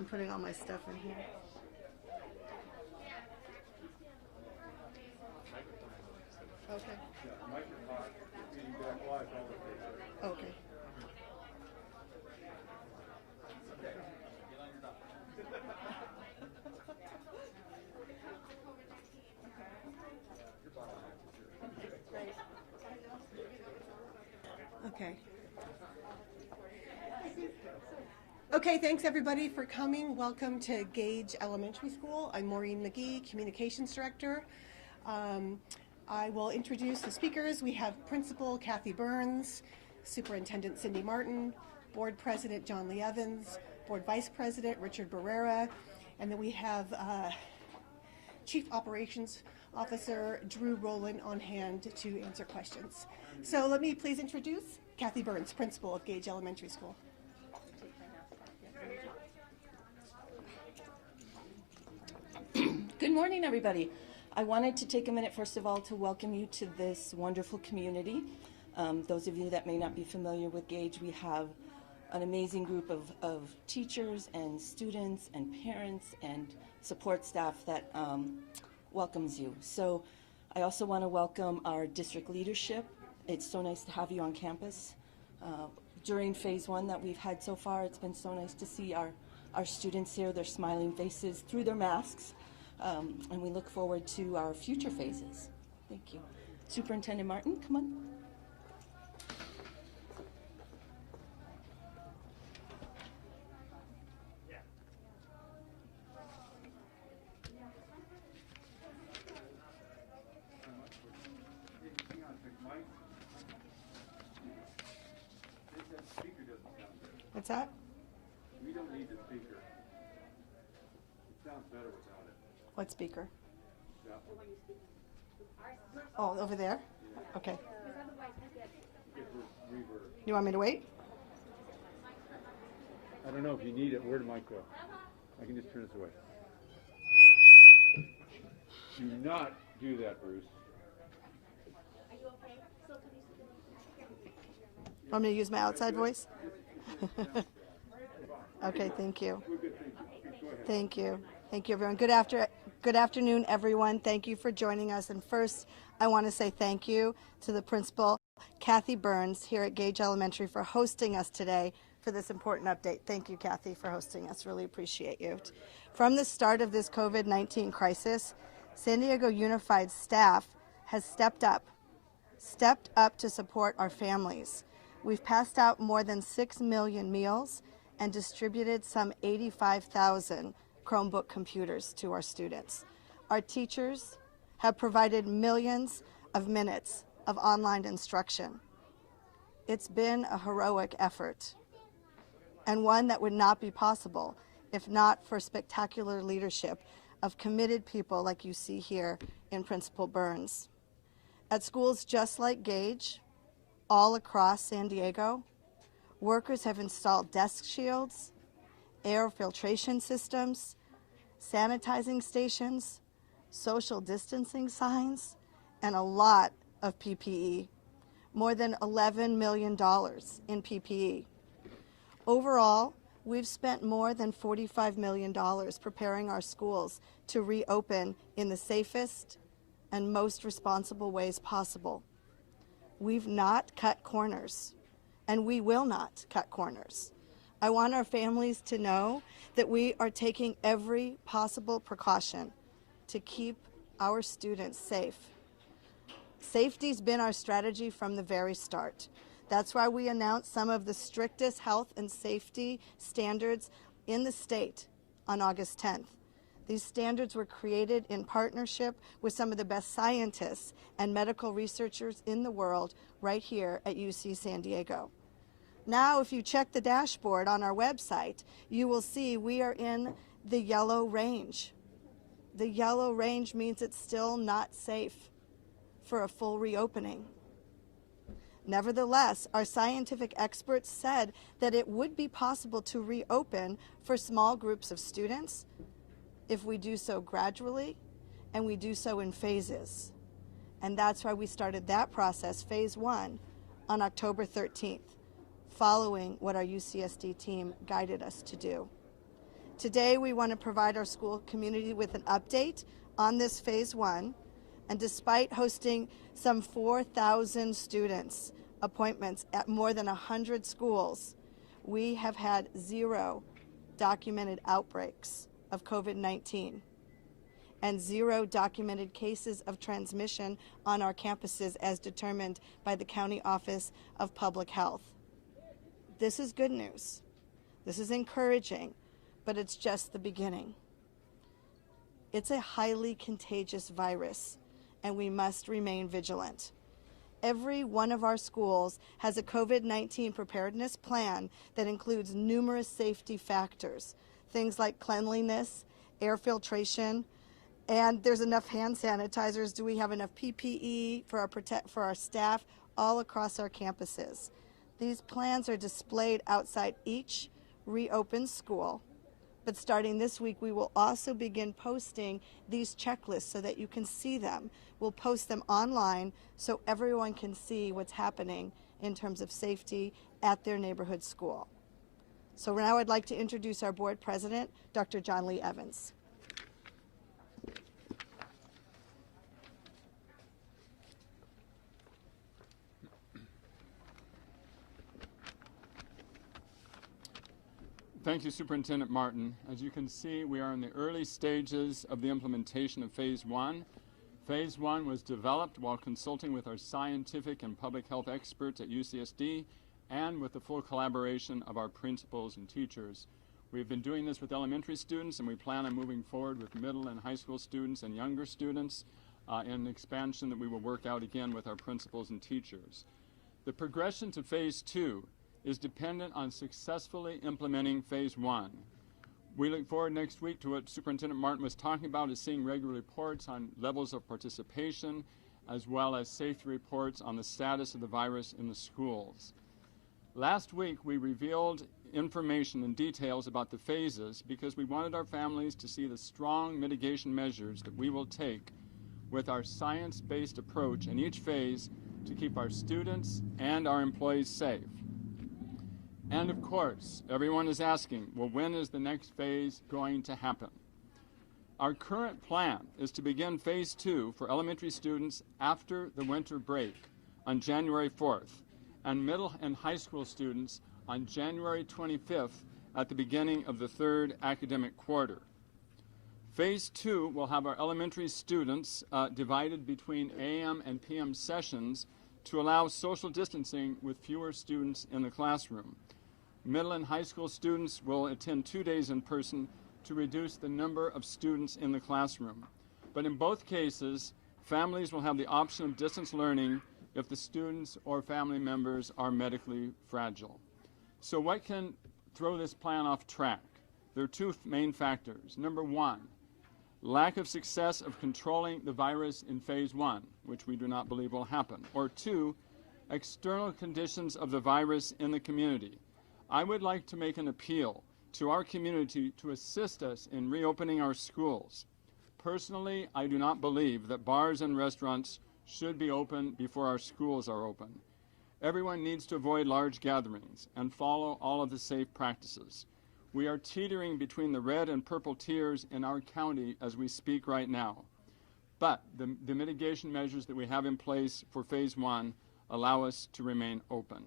I'm putting all my stuff in here. Okay. Okay. Okay. Okay, thanks everybody for coming. Welcome to Gage Elementary School. I'm Maureen McGee, Communications Director. I will introduce the speakers. We have Principal Kathy Burns, Superintendent Cindy Martin, Board President John Lee Evans, Board Vice President Richard Barrera, and then we have Chief Operations Officer Drew Rowland on hand to answer questions. So let me please introduce Kathy Burns, Principal of Gage Elementary School. Good morning, everybody. I wanted to take a minute, first of all, to welcome you to this wonderful community. Those of you that may not be familiar with Gage, we have an amazing group of teachers and students and parents and support staff that welcomes you. So I also want to welcome our district leadership. It's so nice to have you on campus. During phase one that we've had so far, it's been so nice to see our students here, their smiling faces through their masks. And we look forward to our future phases. Thank you. Superintendent Martin, come on. What's that? We don't need the speaker. It sounds better without it. What speaker? Yeah. Oh, over there? Yeah. Okay. Get reverb. You want me to wait? I don't know if you need it. Where the mic go? I can just turn this away. Do not do that, Bruce. Want me to use my outside voice? Okay, thank you. Thank you. Thank you, everyone. Good afternoon, everyone. Thank you for joining us. And first, I want to say thank you to the principal, Kathy Burns, here at Gage Elementary for hosting us today for this important update. Thank you, Kathy, for hosting us. Really appreciate you. From the start of this COVID-19 crisis, San Diego Unified staff has stepped up to support our families. We've passed out more than 6 million meals and distributed some 85,000 Chromebook computers to our students. Our teachers have provided millions of minutes of online instruction. It's been a heroic effort, and one that would not be possible if not for spectacular leadership of committed people like you see here in Principal Burns. At schools just like Gage, all across San Diego, workers have installed desk shields, air filtration systems, sanitizing stations, social distancing signs, and a lot of PPE, more than $11 million in PPE. Overall, we've spent more than $45 million preparing our schools to reopen in the safest and most responsible ways possible. We've not cut corners, and we will not cut corners. I want our families to know that we are taking every possible precaution to keep our students safe. Safety's been our strategy from the very start. That's why we announced some of the strictest health and safety standards in the state on August 10th. These standards were created in partnership with some of the best scientists and medical researchers in the world right here at UC San Diego. Now, if you check the dashboard on our website, you will see we are in the yellow range. The yellow range means it's still not safe for a full reopening. Nevertheless, our scientific experts said that it would be possible to reopen for small groups of students if we do so gradually and we do so in phases. And that's why we started that process, phase one, on October 13th, following what our UCSD team guided us to do. Today we want to provide our school community with an update on this phase one, and despite hosting some 4,000 students appointments at more than 100 schools, we have had 0 documented outbreaks of COVID-19 and 0 documented cases of transmission on our campuses as determined by the County Office of Public Health. This is good news. This is encouraging, but it's just the beginning. It's a highly contagious virus, and we must remain vigilant. Every one of our schools has a COVID-19 preparedness plan that includes numerous safety factors, things like cleanliness, air filtration, and there's enough hand sanitizers. Do we have enough PPE for our staff all across our campuses? These plans are displayed outside each reopened school. But starting this week, we will also begin posting these checklists so that you can see them. We'll post them online so everyone can see what's happening in terms of safety at their neighborhood school. So now I'd like to introduce our board president, Dr. John Lee Evans. Thank you, Superintendent Martin. As you can see, we are in the early stages of the implementation of Phase 1. Phase 1 was developed while consulting with our scientific and public health experts at UCSD and with the full collaboration of our principals and teachers. We've been doing this with elementary students, and we plan on moving forward with middle and high school students and younger students in an expansion that we will work out again with our principals and teachers. The progression to Phase 2 is dependent on successfully implementing Phase 1. We look forward next week to what Superintendent Martin was talking about, is seeing regular reports on levels of participation as well as safety reports on the status of the virus in the schools. Last week we revealed information and details about the phases because we wanted our families to see the strong mitigation measures that we will take with our science-based approach in each phase to keep our students and our employees safe. And of course, everyone is asking, well, when is the next phase going to happen? Our current plan is to begin Phase 2 for elementary students after the winter break on January 4th, and middle and high school students on January 25th at the beginning of the 3rd academic quarter. Phase 2 will have our elementary students divided between AM and PM sessions to allow social distancing with fewer students in the classroom. Middle and high school students will attend 2 days in person to reduce the number of students in the classroom. But in both cases, families will have the option of distance learning if the students or family members are medically fragile. So what can throw this plan off track? There are 2 main factors. Number 1, lack of success of controlling the virus in Phase 1, which we do not believe will happen. Or 2, external conditions of the virus in the community. I would like to make an appeal to our community to assist us in reopening our schools. Personally, I do not believe that bars and restaurants should be open before our schools are open. Everyone needs to avoid large gatherings and follow all of the safe practices. We are teetering between the red and purple tiers in our county as we speak right now. But the mitigation measures that we have in place for Phase 1 allow us to remain open.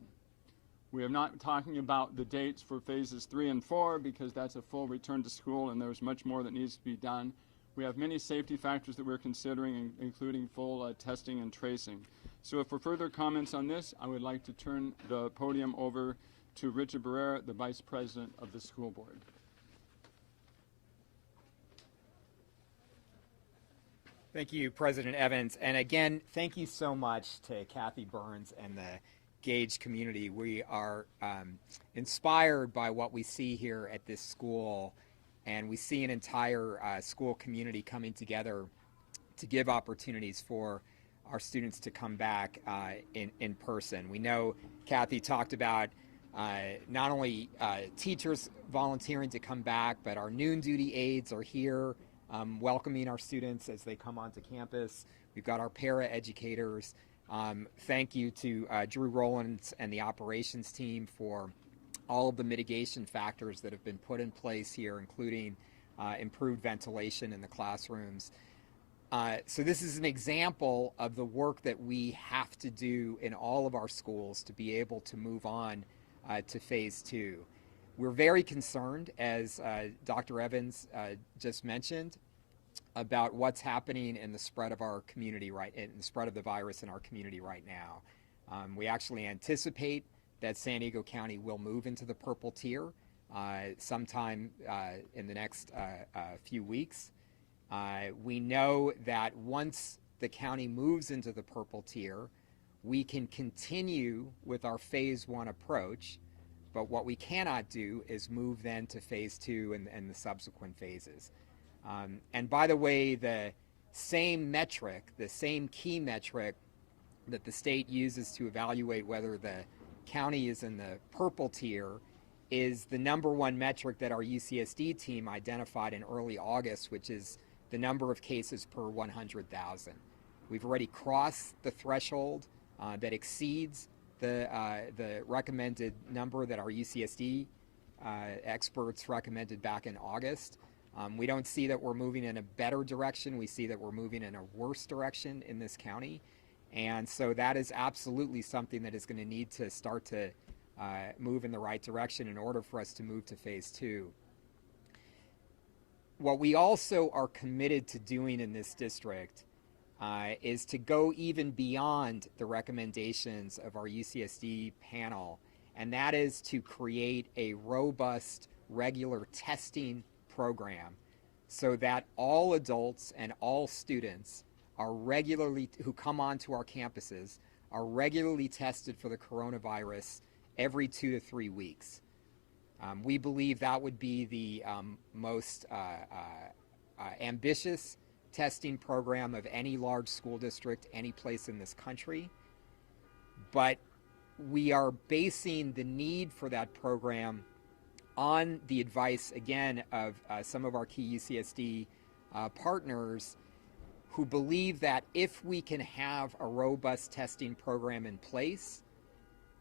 We are not talking about the dates for Phases 3 and 4 because that's a full return to school and there's much more that needs to be done. We have many safety factors that we're considering, including full testing and tracing. So for further comments on this, I would like to turn the podium over to Richard Barrera, the Vice President of the School Board. Thank you, President Evans. And again, thank you so much to Kathy Burns and the Gage community. We are inspired by what we see here at this school, and we see an entire school community coming together to give opportunities for our students to come back in person. We know Kathy talked about not only teachers volunteering to come back, but our noon duty aides are here welcoming our students as they come onto campus. We've got our para-educators. Thank you to Drew Rowlands and the operations team for all of the mitigation factors that have been put in place here, including improved ventilation in the classrooms. So this is an example of the work that we have to do in all of our schools to be able to move on to phase 2. We're very concerned, as Dr. Evans just mentioned, about what's happening in the spread of our community in the spread of the virus in our community right now. We actually anticipate that San Diego County will move into the purple tier sometime in the next few weeks. We know that once the county moves into the purple tier, we can continue with our phase 1 approach, but what we cannot do is move then to phase 2 and the subsequent phases. And by the way, the same metric, the same key metric that the state uses to evaluate whether the county is in the purple tier is the number one metric that our UCSD team identified in early August, which is the number of cases per 100,000. We've already crossed the threshold that exceeds the recommended number that our UCSD experts recommended back in August. We don't see that we're moving in a better direction. We see that we're moving in a worse direction in this county. And so that is absolutely something that is going to need to start to move in the right direction in order for us to move to phase 2. What we also are committed to doing in this district is to go even beyond the recommendations of our UCSD panel, and that is to create a robust, regular testing program so that all adults and all students are who come onto our campuses are regularly tested for the coronavirus every 2 to 3 weeks. We believe that would be the most ambitious testing program of any large school district, any place in this country. But we are basing the need for that program on the advice, again, of some of our key UCSD partners who believe that if we can have a robust testing program in place,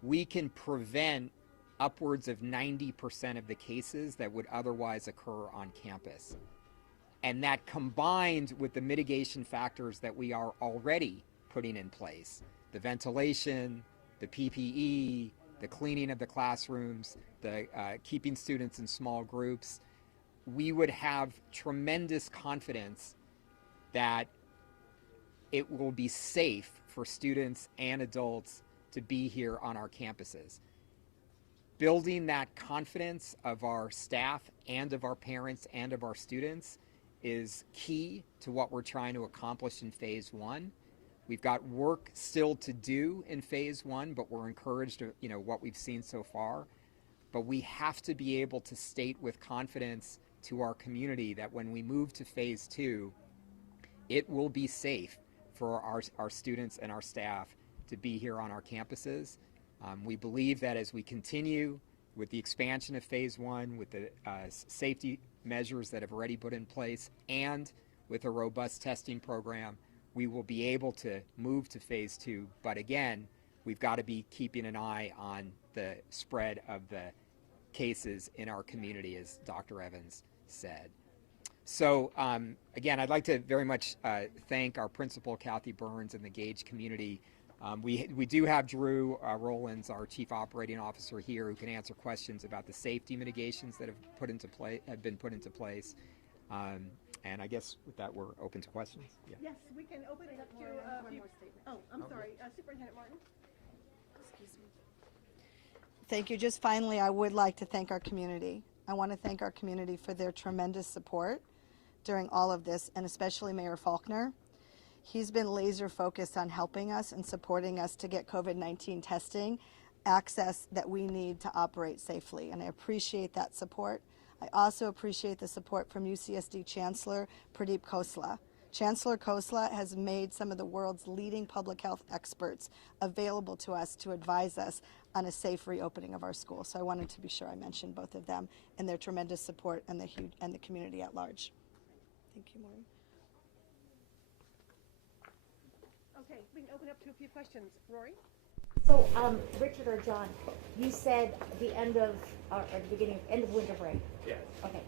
we can prevent upwards of 90% of the cases that would otherwise occur on campus. And that combined with the mitigation factors that we are already putting in place, the ventilation, the PPE, the cleaning of the classrooms, the keeping students in small groups, we would have tremendous confidence that it will be safe for students and adults to be here on our campuses. Building that confidence of our staff and of our parents and of our students is key to what we're trying to accomplish in phase 1. We've got work still to do in phase 1, but we're encouraged, what we've seen so far. But we have to be able to state with confidence to our community that when we move to phase 2, it will be safe for our students and our staff to be here on our campuses. We believe that as we continue with the expansion of phase 1, with the safety measures that have already put in place, and with a robust testing program, we will be able to move to phase 2. But again, we've got to be keeping an eye on the spread of the cases in our community, as Dr. Evans said. So again, I'd like to very much thank our principal, Kathy Burns, and the Gage community. We do have Drew Rollins, our Chief Operating Officer, here, who can answer questions about the safety mitigations that have been put into place. And I guess with that, we're open to questions. Yeah. Yes, we can open it up to one more statement. Oh, I'm sorry. Superintendent Martin. Excuse me. Thank you. Just finally, I would like to thank our community. I want to thank our community for their tremendous support during all of this, and especially Mayor Faulkner. He's been laser focused on helping us and supporting us to get COVID-19 testing access that we need to operate safely, and I appreciate that support. I also appreciate the support from UCSD Chancellor Pradeep Khosla. Chancellor Khosla has made some of the world's leading public health experts available to us to advise us on a safe reopening of our school. So I wanted to be sure I mentioned both of them and their tremendous support and the community at large. Thank you, Maureen. Okay, we can open up to a few questions. Rory? So, Richard or John, you said the end of, or the beginning, end of winter break. Yes. Okay.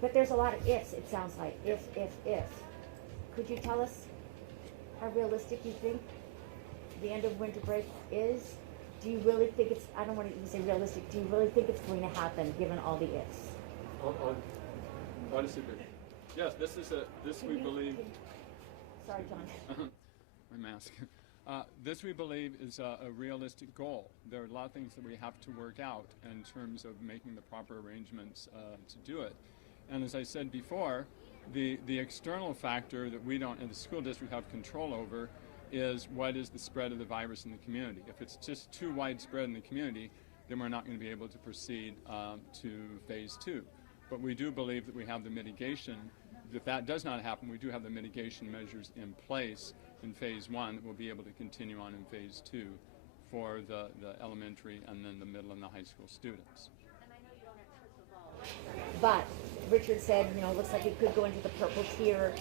But there's a lot of ifs, it sounds like. If. Could you tell us how realistic you think the end of winter break is? Do you really think it's, I don't want to even say realistic, do you really think it's going to happen given all the ifs? Honestly, yes, this we believe. Sorry, John. My mask. This we believe is a realistic goal. There are a lot of things that we have to work out in terms of making the proper arrangements to do it. And as I said before, the external factor that we don't, and the school district, have control over is what is the spread of the virus in the community. If it's just too widespread in the community, then we're not going to be able to proceed to phase 2. But we do believe that we have the mitigation. If that does not happen, we do have the mitigation measures in place in phase 1 that we'll be able to continue on in phase 2 for the elementary and then the middle and the high school students. But Richard said, it looks like it could go into the purple tier.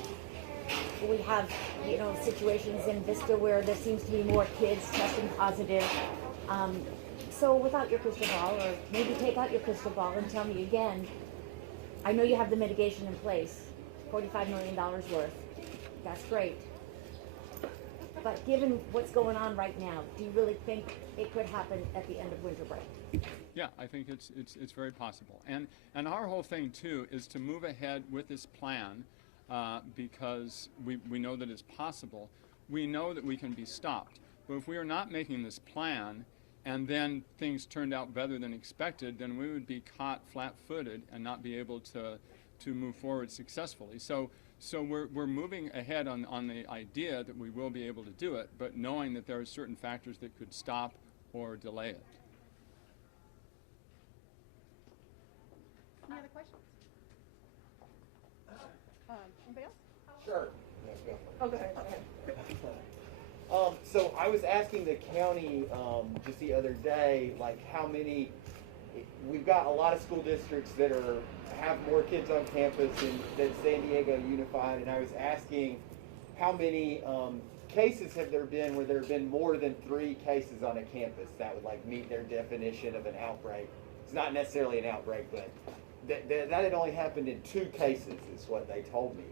We have, situations in Vista where there seems to be more kids testing positive. So without your crystal ball, or maybe take out your crystal ball and tell me again, I know you have the mitigation in place, $45 million worth. That's great. But given what's going on right now, do you really think it could happen at the end of winter break? Yeah, I think it's very possible. And our whole thing, too, is to move ahead with this plan because we know that it's possible. We know that we can be stopped. But if we are not making this plan and then things turned out better than expected, then we would be caught flat-footed and not be able to move forward successfully. So we're moving ahead on the idea that we will be able to do it, but knowing that there are certain factors that could stop or delay it. Any other questions? Anybody else? Sure. Oh, go ahead. So I was asking the county just the other day, like how many, we've got a lot of school districts that have more kids on campus than San Diego Unified, and I was asking how many cases have there been where there have been more than 3 cases on a campus that would meet their definition of an outbreak. It's not necessarily an outbreak, but that had only happened in 2 cases is what they told me.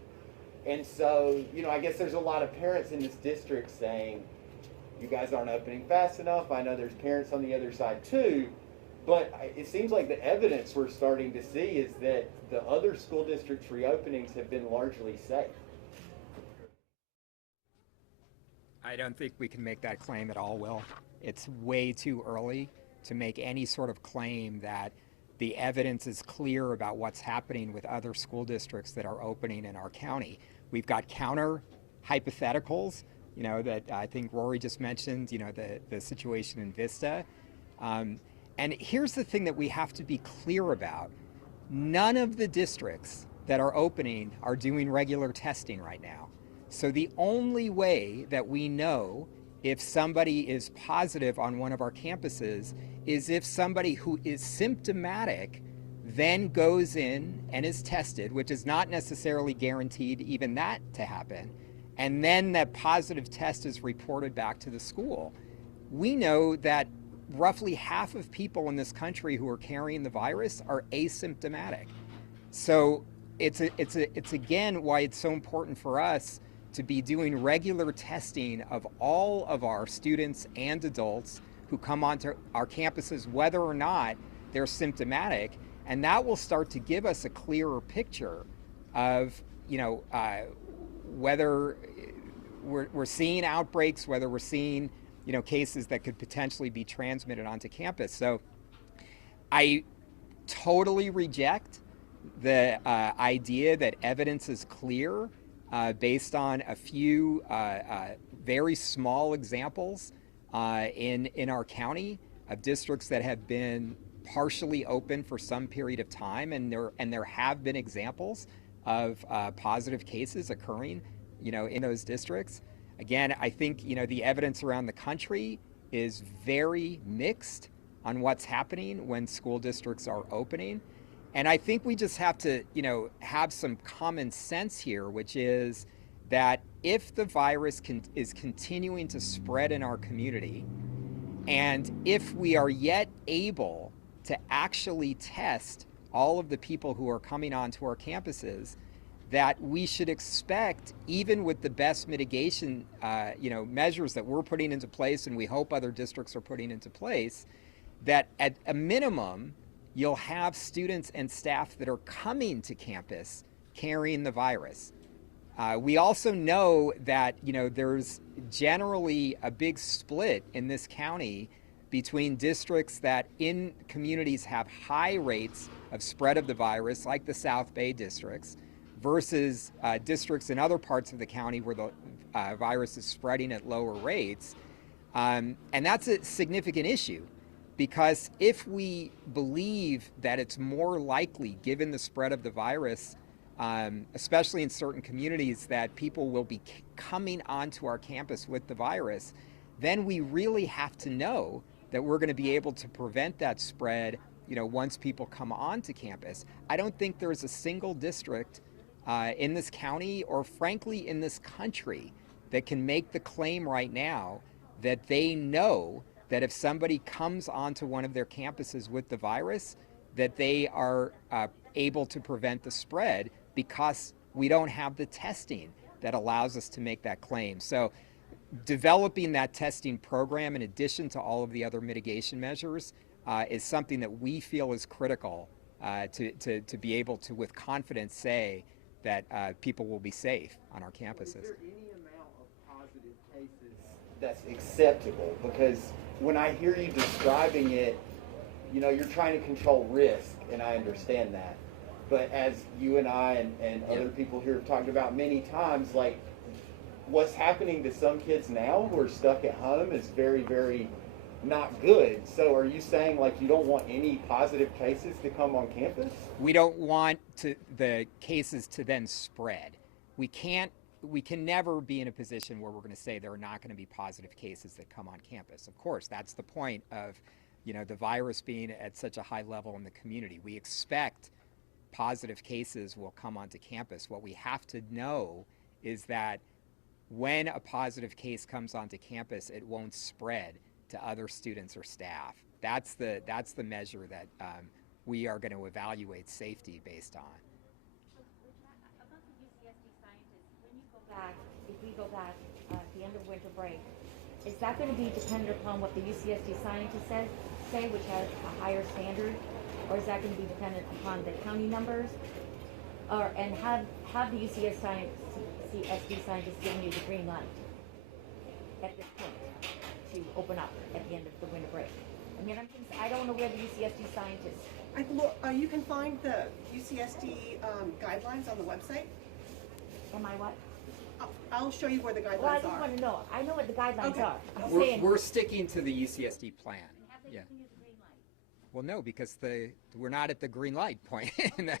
And so, I guess there's a lot of parents in this district saying, you guys aren't opening fast enough. I know there's parents on the other side too, but it seems like the evidence we're starting to see is that the other school districts' reopenings have been largely safe. I don't think we can make that claim at all, Will. It's way too early to make any sort of claim that the evidence is clear about what's happening with other school districts that are opening in our county. We've got counter hypotheticals, that I think Rory just mentioned, the situation in Vista. And here's the thing that we have to be clear about. None of the districts that are opening are doing regular testing right now. So the only way that we know if somebody is positive on one of our campuses is if somebody who is symptomatic then goes in and is tested, which is not necessarily guaranteed even that to happen, and then that positive test is reported back to the school. We know that roughly half of people in this country who are carrying the virus are asymptomatic. So it's again why it's so important for us to be doing regular testing of all of our students and adults who come onto our campuses, whether or not they're symptomatic, and that will start to give us a clearer picture of, whether we're seeing outbreaks, whether we're seeing, cases that could potentially be transmitted onto campus. So I totally reject the idea that evidence is clear based on a few very small examples in our county of districts that have been partially open for some period of time, and there have been examples of positive cases occurring, in those districts. Again, I think the evidence around the country is very mixed on what's happening when school districts are opening. And I think we just have to, have some common sense here, which is that if the virus is continuing to spread in our community, And if we are yet able to actually test all of the people who are coming onto our campuses, that we should expect, even with the best mitigation measures that we're putting into place and we hope other districts are putting into place, that at a minimum, you'll have students and staff that are coming to campus carrying the virus. We also know that there's generally a big split in this county between districts that in communities have high rates of spread of the virus, like the South Bay districts, versus districts in other parts of the county where the virus is spreading at lower rates. And that's a significant issue, because if we believe that it's more likely, given the spread of the virus, especially in certain communities, that people will be coming onto our campus with the virus, then we really have to know that we're going to be able to prevent that spread, once people come onto campus. I don't think there's a single district in this county, or frankly in this country, that can make the claim right now that they know that if somebody comes onto one of their campuses with the virus, that they are able to prevent the spread, because we don't have the testing that allows us to make that claim. So developing that testing program in addition to all of the other mitigation measures is something that we feel is critical to be able to, with confidence, say that people will be safe on our campuses. Is there any amount of positive cases that's acceptable? Because when I hear you describing it, you're trying to control risk, and I understand that. But as you and I and other people here have talked about many times, like, what's happening to some kids now who are stuck at home is very, very not good. So are you saying, like, you don't want any positive cases to come on campus? We don't want the cases to then spread. We can never be in a position where we're going to say there are not going to be positive cases that come on campus. Of course, that's the point of the virus being at such a high level in the community. We expect positive cases will come onto campus. What we have to know is that when a positive case comes onto campus, it won't spread to other students or staff. That's the measure that we are going to evaluate safety based on. About the UCSD scientists, when you go back, if we go back at the end of winter break, is that going to be dependent upon what the UCSD scientists say, which has a higher standard, or is that going to be dependent upon the county numbers? And have the UCSD scientists given you the green light at this point to open up at the end of the winter break? I mean, I don't know where the UCSD scientists. You can find the UCSD guidelines on the website. Am I what? I'll show you where the guidelines Well, I just are. want to know. I know what the guidelines Okay. are. I'm saying. We're sticking to the UCSD plan. Have they given you the green light? Well, no, because we're not at the green light point. In the end of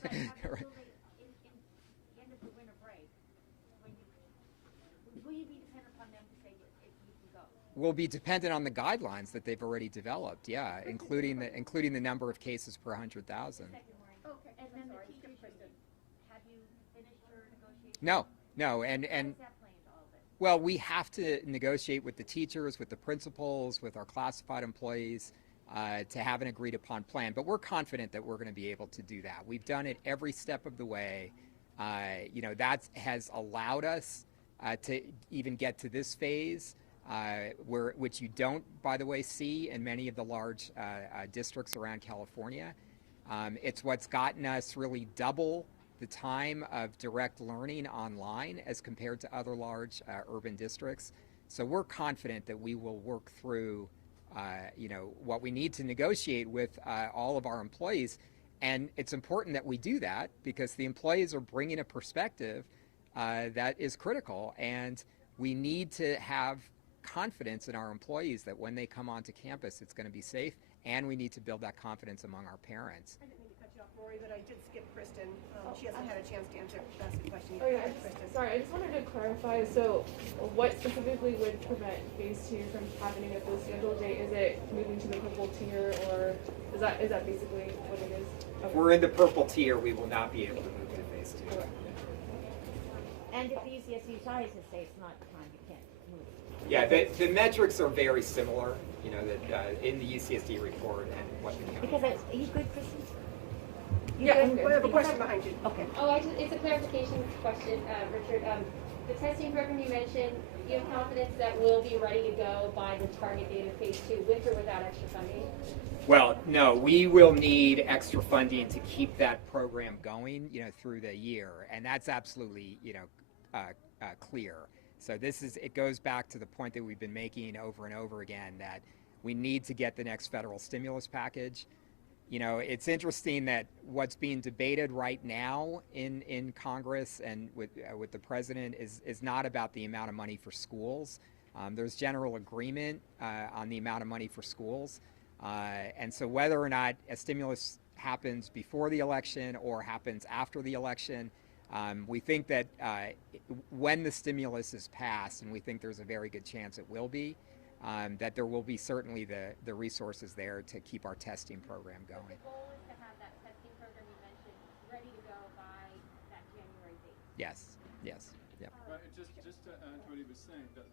the winter break, will you be dependent upon them to say if you can go? Will be dependent on the guidelines that they've already developed, yeah, including the number of cases per 100,000. Okay. And then the teachers, have you finished your negotiations? No, and How does that play into all of it? well, we have to negotiate with the teachers, with the principals, with our classified employees to have an agreed upon plan. But we're confident that we're going to be able to do that. We've done it every step of the way. That has allowed us to even get to this phase, which you don't, by the way, see in many of the large districts around California. It's what's gotten us really double the time of direct learning online as compared to other large urban districts. So we're confident that we will work through what we need to negotiate with all of our employees. And it's important that we do that because the employees are bringing a perspective that is critical. And we need to have confidence in our employees that when they come onto campus, it's going to be safe. And we need to build that confidence among our parents. I didn't mean to cut you off, Rory, but I did skip Kristen. She hasn't had a chance to ask a question Oh yet. yeah, Kristen. sorry, I just wanted to clarify, so what specifically would prevent phase 2 from happening at the scheduled date? Is it moving to the purple tier, or is that basically what it is? If we're in the purple tier, we will not be able to move to phase 2. Okay. And if the UCSD scientists say it's not time, you can't move. Yeah, the metrics are very similar. that in the UCSD report and what the county. Because are you good, Kristen? Yeah, we have a question behind you. Okay. Oh, it's a clarification question, Richard. The testing program you mentioned, you have confidence that we'll be ready to go by the target date of phase 2, with or without extra funding? Well, no, we will need extra funding to keep that program going, through the year, and that's absolutely, clear. So it goes back to the point that we've been making over and over again, that we need to get the next federal stimulus package. It's interesting that what's being debated right now in Congress and with the president is not about the amount of money for schools. There's general agreement on the amount of money for schools. And so whether or not a stimulus happens before the election or happens after the election, we think that when the stimulus is passed, and we think there's a very good chance it will be, that there will be certainly the resources there to keep our testing program going. The goal is to have that testing program you mentioned ready to go by that January date. Yes. Yeah. Right, just to add to what he was saying, because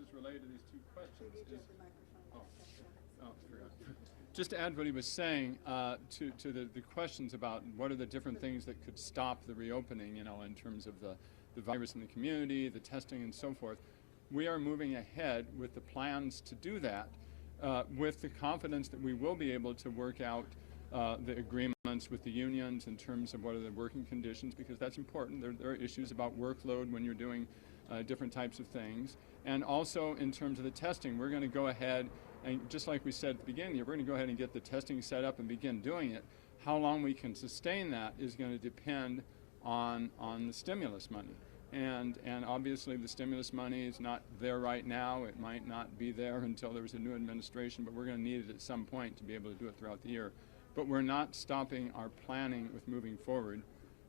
it's related to these two questions. Just to add what he was saying to the questions about what are the different things that could stop the reopening, in terms of the virus in the community, the testing, and so forth. We are moving ahead with the plans to do that with the confidence that we will be able to work out the agreements with the unions in terms of what are the working conditions, because that's important. There are issues about workload when you're doing different types of things. And also in terms of the testing, we're going to go ahead and, just like we said at the beginning, we're going to go ahead and get the testing set up and begin doing it. How long we can sustain that is going to depend on the stimulus money. And obviously the stimulus money is not there right now. It might not be there until there's a new administration, but we're going to need it at some point to be able to do it throughout the year. But we're not stopping our planning with moving forward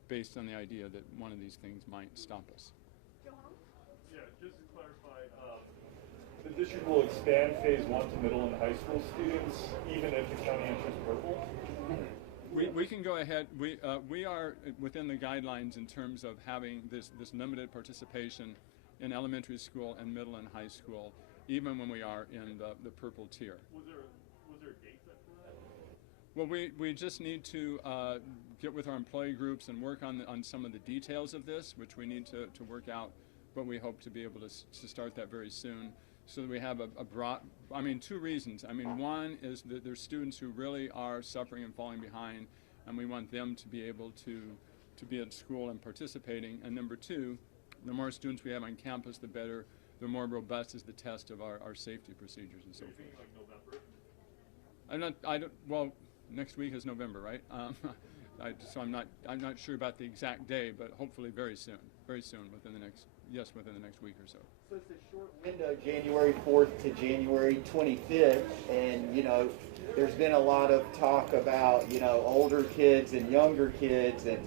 based on the idea that one of these things might stop us. Yeah, just to clarify, the district will expand phase 1 to middle and high school students, even if the county enters purple? We can go ahead. We are within the guidelines in terms of having this limited participation in elementary school and middle and high school, even when we are in the purple tier. Was there a date set for that? Well, we just need to get with our employee groups and work on some of the details of this, which we need to work out, but we hope to be able to start that very soon, so that we have a broad, two reasons. One is that there's students who really are suffering and falling behind, and we want them to be able to be at school and participating. And number two, the more students we have on campus, the better, the more robust is the test of our safety procedures and so forth. Like November? Well, next week is November, right? So I'm not sure about the exact day, but hopefully very soon, within the next week or so. So it's a short window, January 4th to January 25th, and there's been a lot of talk about older kids and younger kids, and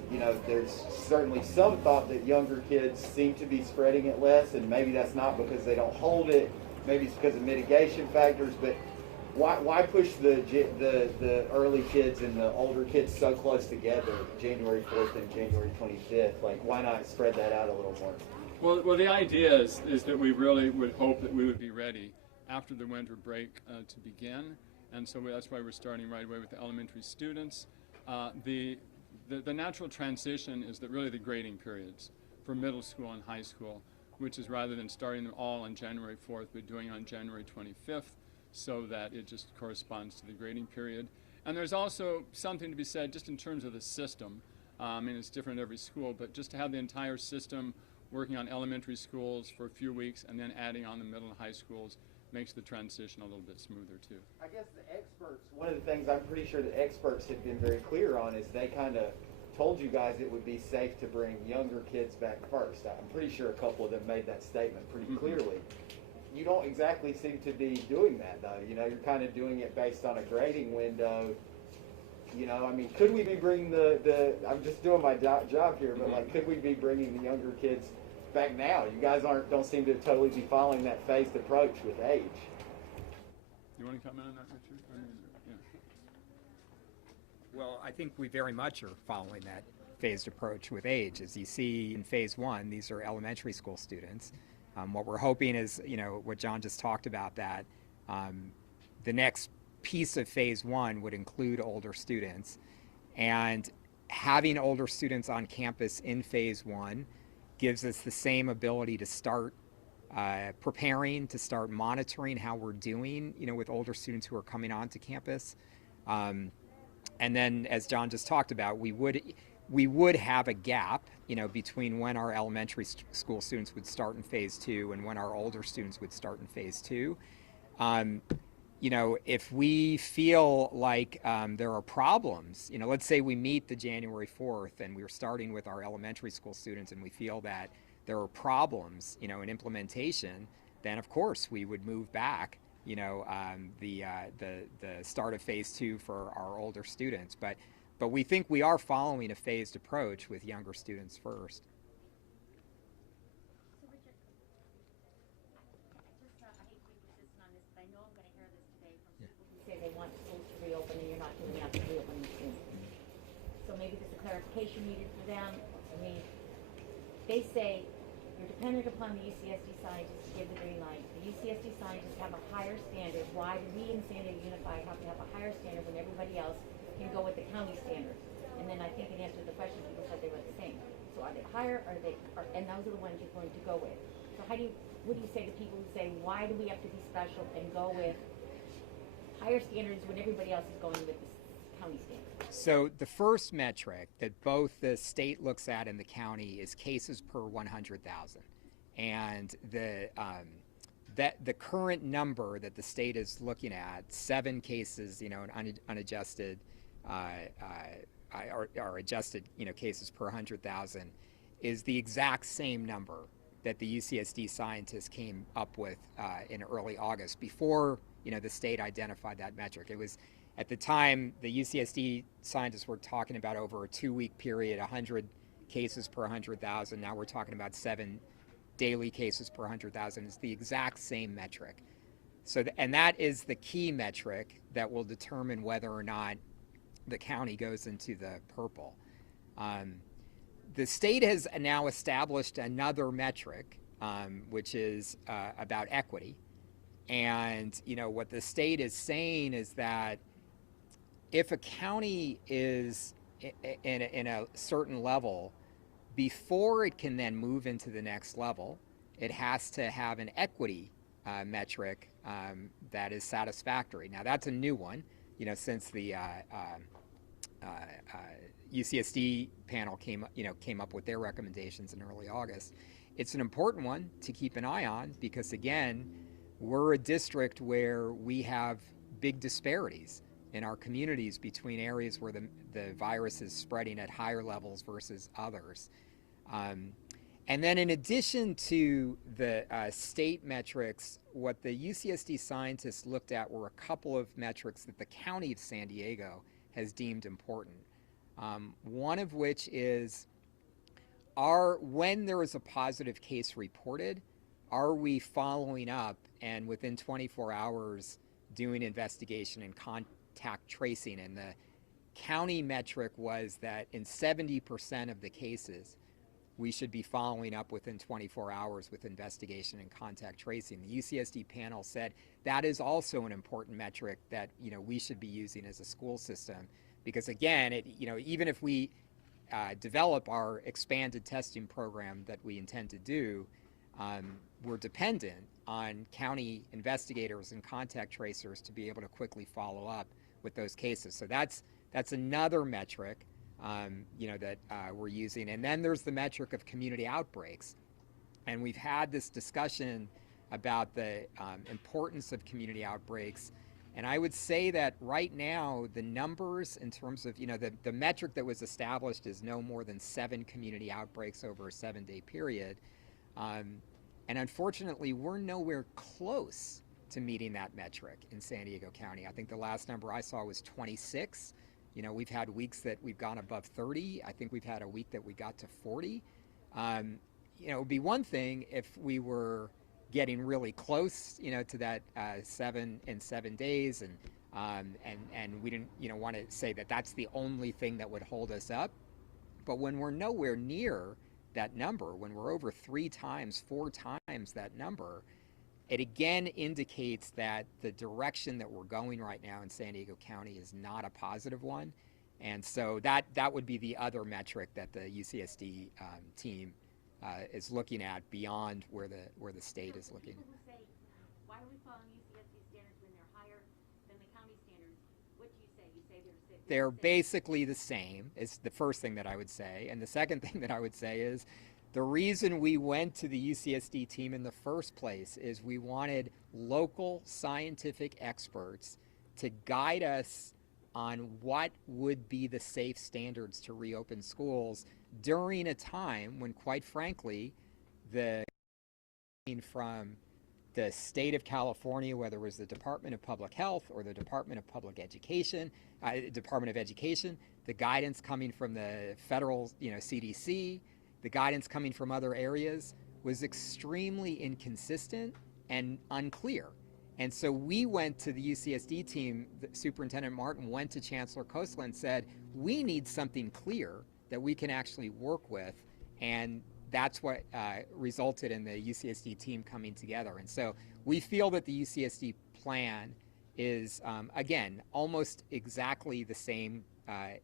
there's certainly some thought that younger kids seem to be spreading it less, and maybe that's not because they don't hold it, maybe it's because of mitigation factors, but why push the early kids and the older kids so close together, January 4th and January 25th? Like, why not spread that out a little more? Well, the idea is that we really would hope that we would be ready after the winter break to begin, and so that's why we're starting right away with the elementary students. The natural transition is that really the grading periods for middle school and high school, which is rather than starting them all on January 4th, we're doing on January 25th, so that it just corresponds to the grading period. And there's also something to be said just in terms of the system. It's different at every school, but just to have the entire system working on elementary schools for a few weeks and then adding on the middle and high schools makes the transition a little bit smoother too. I guess the experts, one of the things I'm pretty sure the experts have been very clear on is they kind of told you guys it would be safe to bring younger kids back first. I'm pretty sure a couple of them made that statement pretty clearly. You don't exactly seem to be doing that though. You're kind of doing it based on a grading window. Could we be bringing I'm just doing my job here, but could we be bringing the younger kids back now? You guys don't seem to totally be following that phased approach with age. You want to comment on that, Richard? Yeah. Well, I think we very much are following that phased approach with age. As you see in phase 1, these are elementary school students. What we're hoping is, what John just talked about, that the next piece of phase one would include older students. And having older students on campus in phase one gives us the same ability to start preparing, to start monitoring how we're doing, with older students who are coming onto campus. And then, as John just talked about, we would have a gap, between when our elementary school students would start in phase two and when our older students would start in phase two. If we feel like there are problems, let's say we meet the January 4th and we're starting with our elementary school students and we feel that there are problems, in implementation, then of course we would move back, the start of phase two for our older students. But we think we are following a phased approach with younger students first. So Richard, just I hate to be persistent on this, but I know I'm going to hear this today from people who say they want schools to reopen and you're not doing enough to reopen them soon. So maybe there's a clarification needed for them. I mean, they say you're dependent upon the UCSD scientists to give the green light. The UCSD scientists have a higher standard. Why do we in San Diego Unified have to have a higher standard when everybody else can go with the county standards? And then I think in answer to the question, people said they were the same. So are they higher? And those are the ones you're going to go with. So what do you say to people who say, why do we have to be special and go with higher standards when everybody else is going with the county standards? So the first metric that both the state looks at and the county is cases per 100,000. And the current number that the state is looking at, 7 cases, unadjusted, are adjusted, cases per 100,000, is the exact same number that the UCSD scientists came up with in early August before, the state identified that metric. It was, at the time, the UCSD scientists were talking about over a 2-week period, 100 cases per 100,000. Now we're talking about 7 daily cases per 100,000. It's the exact same metric. So, and that is the key metric that will determine whether or not the county goes into the purple. The state has now established another metric, which is about equity. And, what the state is saying is that if a county is in a certain level, before it can then move into the next level, it has to have an equity metric that is satisfactory. Now that's a new one, since the UCSD panel came up with their recommendations in early August. It's an important one to keep an eye on because, again, we're a district where we have big disparities in our communities between areas where the virus is spreading at higher levels versus others. And then in addition to the state metrics, what the UCSD scientists looked at were a couple of metrics that the County of San Diego has deemed important. One of which is, when there is a positive case reported, are we following up and within 24 hours doing investigation and contact tracing? And the county metric was that in 70% of the cases, we should be following up within 24 hours with investigation and contact tracing. The UCSD panel said that is also an important metric that we should be using as a school system, because again, even if we develop our expanded testing program that we intend to do, we're dependent on county investigators and contact tracers to be able to quickly follow up with those cases. So that's another metric that we're using. And then there's the metric of community outbreaks. And we've had this discussion about the importance of community outbreaks. And I would say that right now, the numbers in terms of, the metric that was established is no more than 7 community outbreaks over a 7-day period. And unfortunately, we're nowhere close to meeting that metric in San Diego County. I think the last number I saw was 26. We've had weeks that we've gone above 30. I think we've had a week that we got to 40. It would be one thing if we were getting really close, to that 7 in 7 days, and we didn't, want to say that that's the only thing that would hold us up. But when we're nowhere near that number, when we're over 3 times, 4 times that number, it again indicates that the direction that we're going right now in San Diego County is not a positive one. And so that would be the other metric that the UCSD team is looking at beyond where the state is looking. People who say, why are we following UCSD standards when they're higher than the county standards? What do you say? You say They're basically the same, is the first thing that I would say. And the second thing that I would say is the reason we went to the UCSD team in the first place is we wanted local scientific experts to guide us on what would be the safe standards to reopen schools during a time when, quite frankly, from the state of California, whether it was the Department of Public Health or the Department of Public Education, Department of Education, the guidance coming from the federal, CDC, the guidance coming from other areas was extremely inconsistent and unclear. And so we went to the UCSD team, Superintendent Martin went to Chancellor Khosla and said, we need something clear that we can actually work with. And that's what resulted in the UCSD team coming together. And so we feel that the UCSD plan is, again, almost exactly the same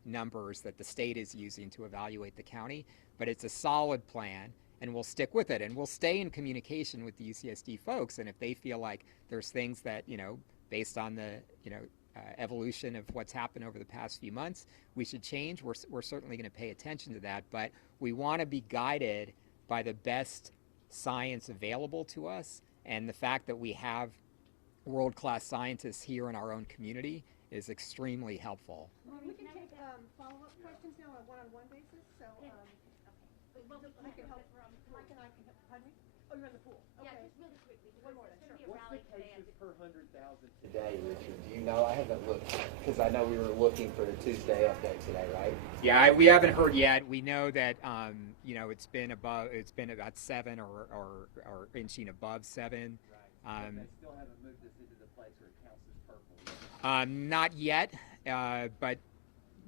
numbers that the state is using to evaluate the county, but it's a solid plan, and we'll stick with it. And we'll stay in communication with the UCSD folks, and if they feel like there's things that, based on the, evolution of what's happened over the past few months, we should change, we're certainly going to pay attention to that. But we want to be guided by the best science available to us, and the fact that we have world-class scientists here in our own community is extremely helpful. Well, we can take follow-up questions now on a one-on-one basis, so I can help. Mike and I can help. Pardon me? Oh, you're in the pool. Okay. Yeah, just really quickly. One more then, sure. What's the cases per 100,000 today, Richard? Do you know? I haven't looked, because I know we were looking for the Tuesday update today, right? Yeah, we haven't heard yet. We know that it's been about 7 or inching above 7. Right. They still haven't moved this into the place where it counts as purple. Not yet, but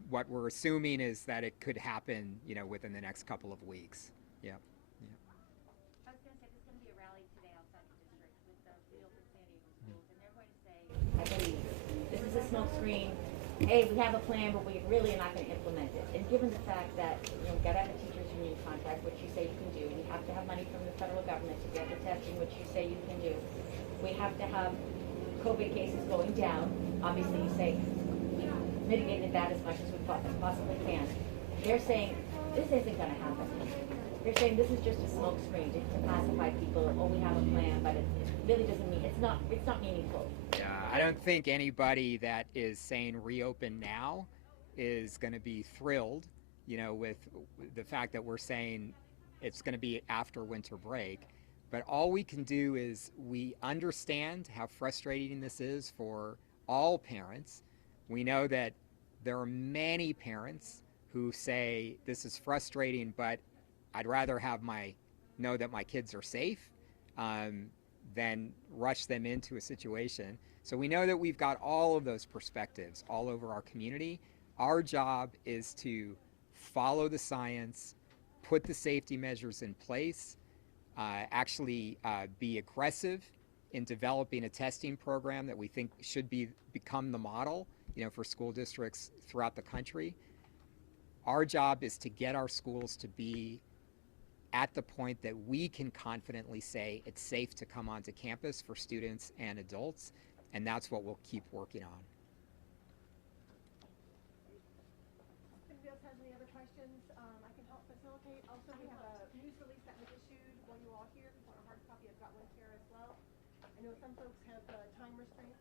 what we're assuming is that it could happen, within the next couple of weeks. Yeah. I was going to say, there's going to be a rally today outside the district with the reopened San Diego schools, and they're going to say, I believe this is a smoke screen. Hey, we have a plan, but we really are not going to implement it. And given the fact that we've got to have a teachers union contract, which you say you can do, and you have to have money from the federal government to get the testing, which you say you can do. We have to have COVID cases going down. Obviously, you say we mitigated that as much as we possibly can. They're saying this isn't going to happen. They're saying this is just a smoke screen to pacify people. Oh, we have a plan, but it really doesn't mean it's not meaningful. Yeah, I don't think anybody that is saying reopen now is going to be thrilled, with the fact that we're saying it's going to be after winter break. But all we can do is we understand how frustrating this is for all parents. We know that there are many parents who say this is frustrating, but I'd rather know that my kids are safe than rush them into a situation. So we know that we've got all of those perspectives all over our community. Our job is to follow the science, put the safety measures in place, actually be aggressive in developing a testing program that we think should become the model, for school districts throughout the country. Our job is to get our schools to be at the point that we can confidently say it's safe to come onto campus for students and adults, and that's what we'll keep working on. If anybody else has any other questions, I can help facilitate. Also, we have a news release that was issued while you were all here. If you want a hard copy, I've got one here as well. I know some folks have time restraints.